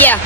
Yeah.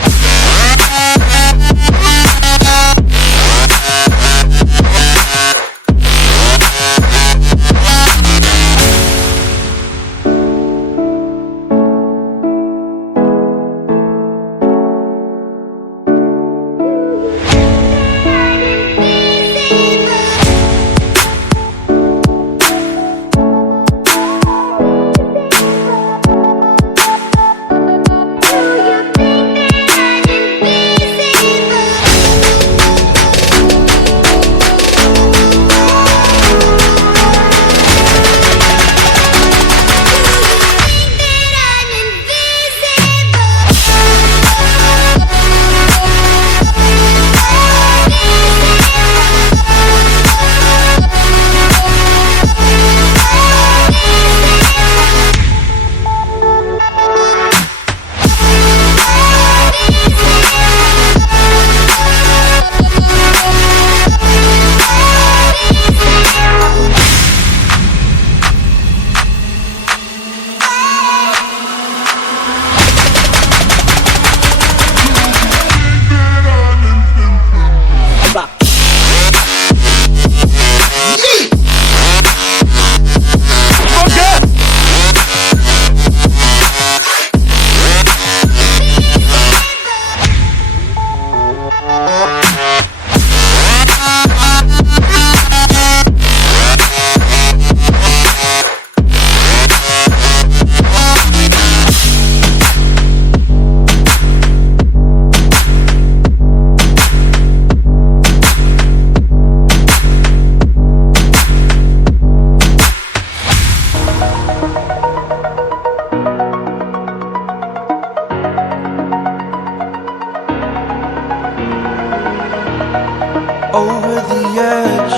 Over the edge,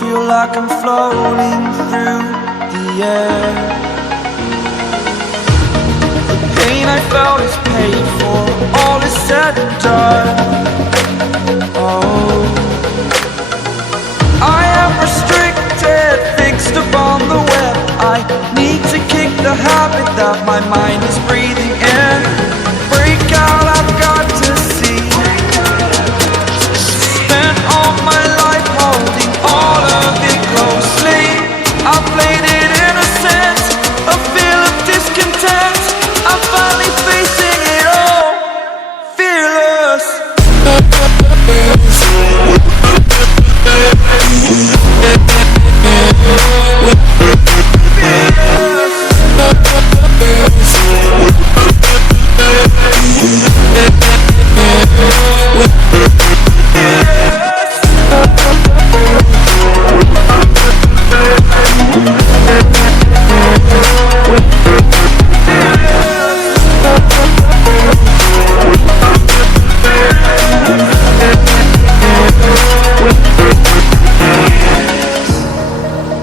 feel like I'm floating through the air. The pain I felt is paid for, all is said and done. Oh, I am restricted, fixed upon the web. I need to kick the habit that my mind is breathing in. Break out, I've got to see. Spent all my life holding all of it closely. I played it innocent, a feel of discontent. I'm finally facing it all, fearless.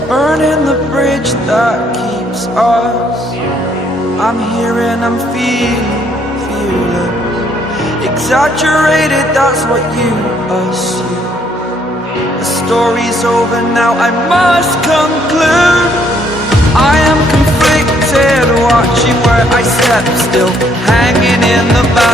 Burning the bridge that keeps us. I'm here and I'm feeling fearless. Exaggerated, that's what you assume. The story's over now, I must conclude. I am conflicted, watching where I step still, hanging in the back.